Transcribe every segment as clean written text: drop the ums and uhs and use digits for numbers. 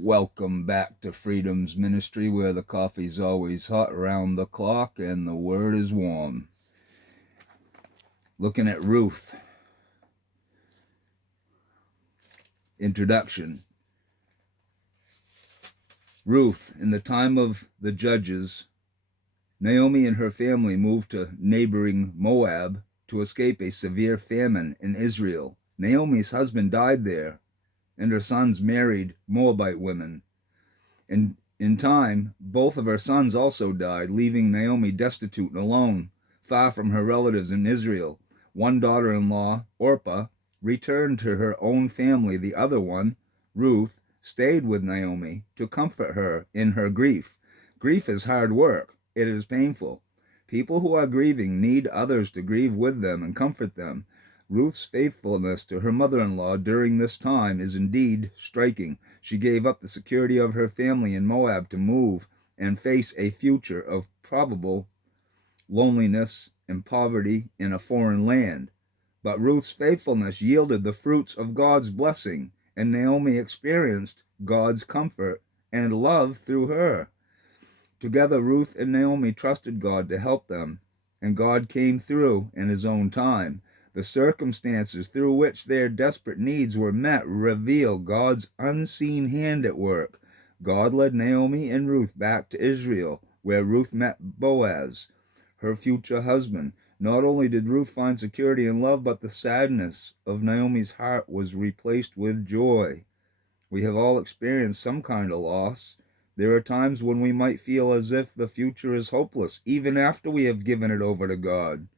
Welcome back to Freedom's Ministry, where the coffee's always hot around the clock and the word is warm. Looking at Ruth. Introduction. Ruth, in the time of the judges, Naomi and her family moved to neighboring Moab to escape a severe famine in Israel. Naomi's husband died there, and her sons married Moabite women. In time, both of her sons also died, leaving Naomi destitute and alone, far from her relatives in Israel. One daughter-in-law, Orpah, returned to her own family. The other one, Ruth, stayed with Naomi to comfort her in her grief. Grief is hard work. It is painful. People who are grieving need others to grieve with them and comfort them. Ruth's faithfulness to her mother-in-law during this time is indeed striking. She gave up the security of her family in Moab to move and face a future of probable loneliness and poverty in a foreign land. But Ruth's faithfulness yielded the fruits of God's blessing, and Naomi experienced God's comfort and love through her. Together, Ruth and Naomi trusted God to help them, and God came through in his own time. The circumstances through which their desperate needs were met reveal God's unseen hand at work. God led Naomi and Ruth back to Israel, where Ruth met Boaz, her future husband. Not only did Ruth find security and love, but the sadness of Naomi's heart was replaced with joy. We have all experienced some kind of loss. There are times when we might feel as if the future is hopeless, even after we have given it over to God.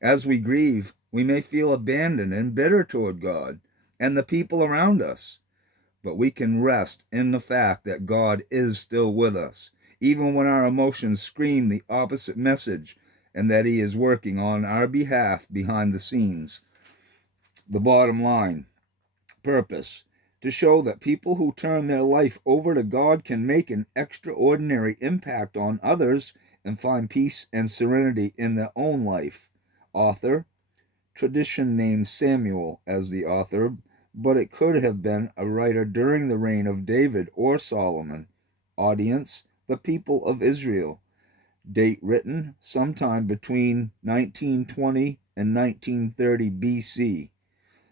As we grieve, we may feel abandoned and bitter toward God and the people around us. But we can rest in the fact that God is still with us, even when our emotions scream the opposite message, and that he is working on our behalf behind the scenes. The bottom line, purpose. To show that people who turn their life over to God can make an extraordinary impact on others and find peace and serenity in their own life. Author. Tradition names Samuel as the author, but it could have been a writer during the reign of David or Solomon. Audience. The people of Israel. Date written sometime between 1920 and 1930 BC.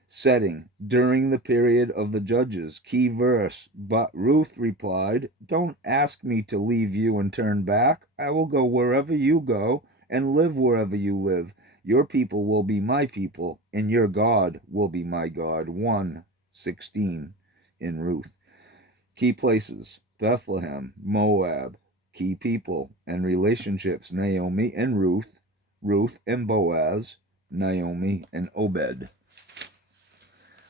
Setting, during the period of the judges. Key verse, but Ruth replied, "Don't ask me to leave you and turn back. I will go wherever you go and live wherever you live. Your people will be my people, and your God will be my God." 1:16 in Ruth. Key places, Bethlehem, Moab. Key people and relationships, Naomi and Ruth, Ruth and Boaz, Naomi and Obed.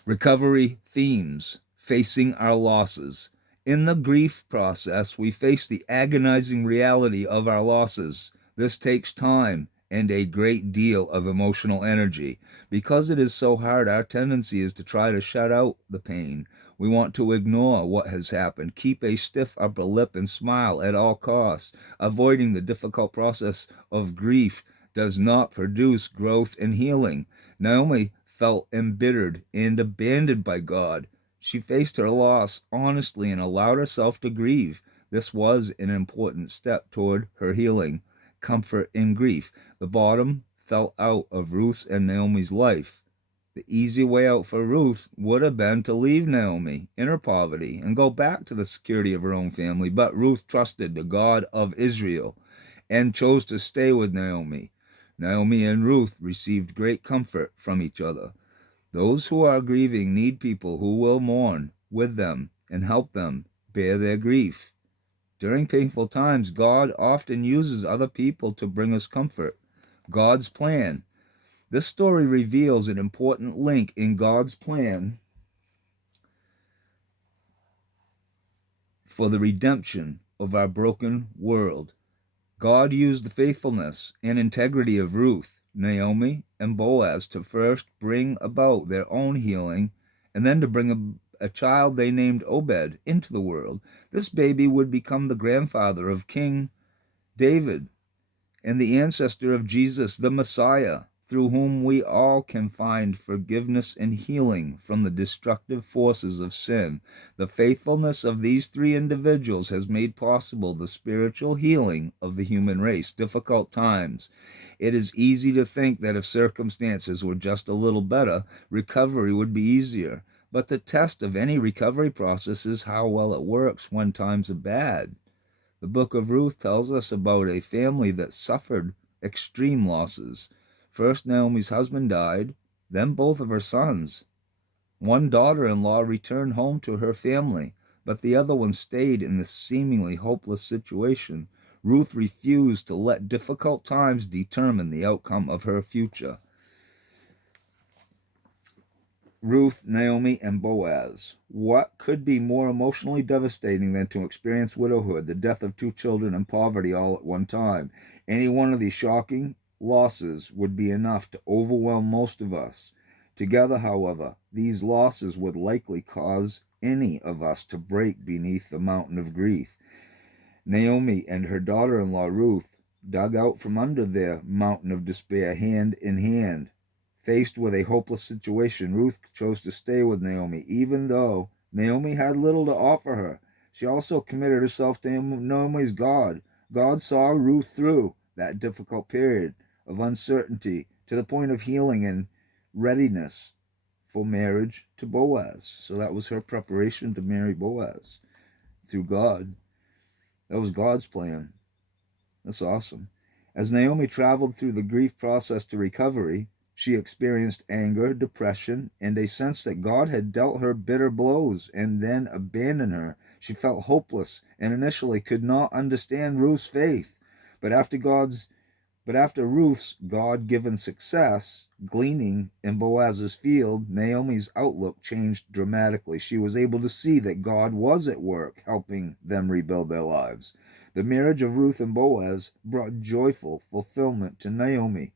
Recovery themes, facing our losses. In the grief process, we face the agonizing reality of our losses. This takes time and a great deal of emotional energy. Because it is so hard, our tendency is to try to shut out the pain. We want to ignore what has happened, keep a stiff upper lip, and smile at all costs. Avoiding the difficult process of grief does not produce growth and healing. Naomi felt embittered and abandoned by God. She faced her loss honestly and allowed herself to grieve. This was an important step toward her healing. Comfort in grief. The bottom fell out of Ruth's and Naomi's life. The easy way out for Ruth would have been to leave Naomi in her poverty and go back to the security of her own family, but Ruth trusted the God of Israel and chose to stay with Naomi. Naomi and Ruth received great comfort from each other. Those who are grieving need people who will mourn with them and help them bear their grief. During painful times, God often uses other people to bring us comfort. God's plan. This story reveals an important link in God's plan for the redemption of our broken world. God used the faithfulness and integrity of Ruth, Naomi, and Boaz to first bring about their own healing and then to bring a child they named Obed into the world. This baby would become the grandfather of King David and the ancestor of Jesus, the Messiah. through whom we all can find forgiveness and healing from the destructive forces of sin. The faithfulness of these three individuals has made possible the spiritual healing of the human race. Difficult times. It is easy to think that if circumstances were just a little better, recovery would be easier. But the test of any recovery process is how well it works when times are bad. The book of Ruth tells us about a family that suffered extreme losses. First, Naomi's husband died, then both of her sons. One daughter-in-law returned home to her family, but the other one stayed in this seemingly hopeless situation. Ruth refused to let difficult times determine the outcome of her future. Ruth, Naomi, and Boaz. What could be more emotionally devastating than to experience widowhood, the death of two children, and poverty all at one time? Any one of these shocking losses would be enough to overwhelm most of us. Together, however, these losses would likely cause any of us to break beneath the mountain of grief. Naomi and her daughter-in-law Ruth dug out from under their mountain of despair hand in hand. Faced with a hopeless situation, Ruth chose to stay with Naomi, even though Naomi had little to offer her. She also committed herself to Naomi's God. God saw Ruth through that difficult period of uncertainty to the point of healing and readiness for marriage to Boaz. So that was her preparation to marry Boaz through God. That was God's plan. That's awesome. As Naomi traveled through the grief process to recovery, she experienced anger, depression, and a sense that God had dealt her bitter blows and then abandoned her. She felt hopeless and initially could not understand Ruth's faith. But after Ruth's God-given success, gleaning in Boaz's field, Naomi's outlook changed dramatically. She was able to see that God was at work, helping them rebuild their lives. The marriage of Ruth and Boaz brought joyful fulfillment to Naomi.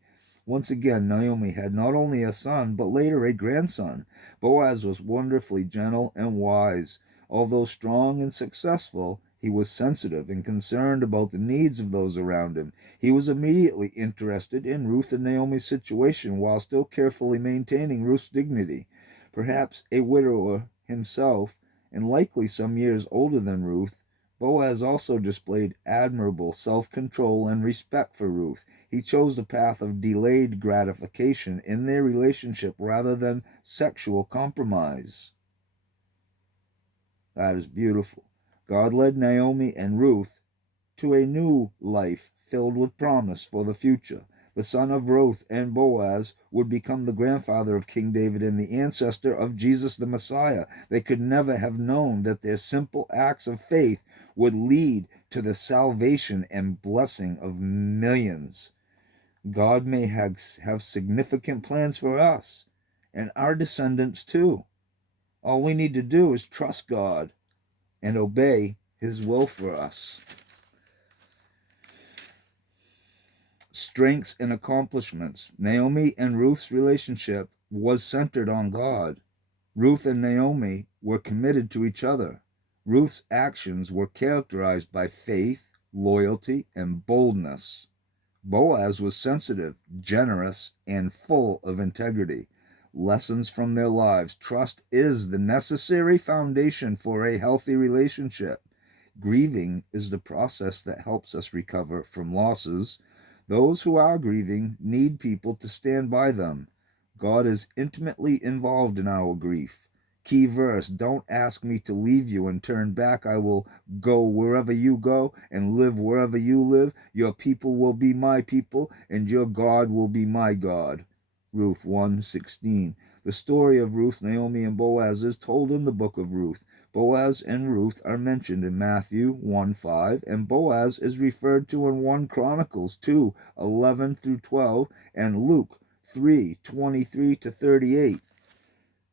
Once again, Naomi had not only a son, but later a grandson. Boaz was wonderfully gentle and wise. Although strong and successful, he was sensitive and concerned about the needs of those around him. He was immediately interested in Ruth and Naomi's situation while still carefully maintaining Ruth's dignity. Perhaps a widower himself, and likely some years older than Ruth, Boaz also displayed admirable self-control and respect for Ruth. He chose the path of delayed gratification in their relationship rather than sexual compromise. That is beautiful. God led Naomi and Ruth to a new life filled with promise for the future. The son of Ruth and Boaz would become the grandfather of King David and the ancestor of Jesus the Messiah. They could never have known that their simple acts of faith would lead to the salvation and blessing of millions. God may have significant plans for us and our descendants too. All we need to do is trust God and obey His will for us. Strengths and accomplishments. Naomi and Ruth's relationship was centered on God. Ruth and Naomi were committed to each other. Ruth's actions were characterized by faith, loyalty, and boldness. Boaz was sensitive, generous, and full of integrity. Lessons from their lives. Trust is the necessary foundation for a healthy relationship. Grieving is the process that helps us recover from losses. Those who are grieving need people to stand by them. God is intimately involved in our grief. Key verse, don't ask me to leave you and turn back. I will go wherever you go and live wherever you live. Your people will be my people and your God will be my God. Ruth 1:16. The story of Ruth, Naomi, and Boaz is told in the book of Ruth. Boaz and Ruth are mentioned in Matthew 1:5, and Boaz is referred to in 1 Chronicles 2:11 through 12, and Luke 3:23 to 38.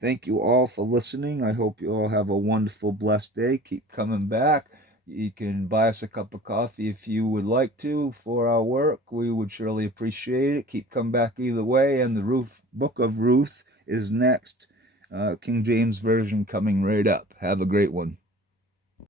Thank you all for listening. I hope you all have a wonderful, blessed day. Keep coming back. You can buy us a cup of coffee if you would like to for our work. We would surely appreciate it. Keep coming back either way. And the book of Ruth is next. King James Version coming right up. Have a great one.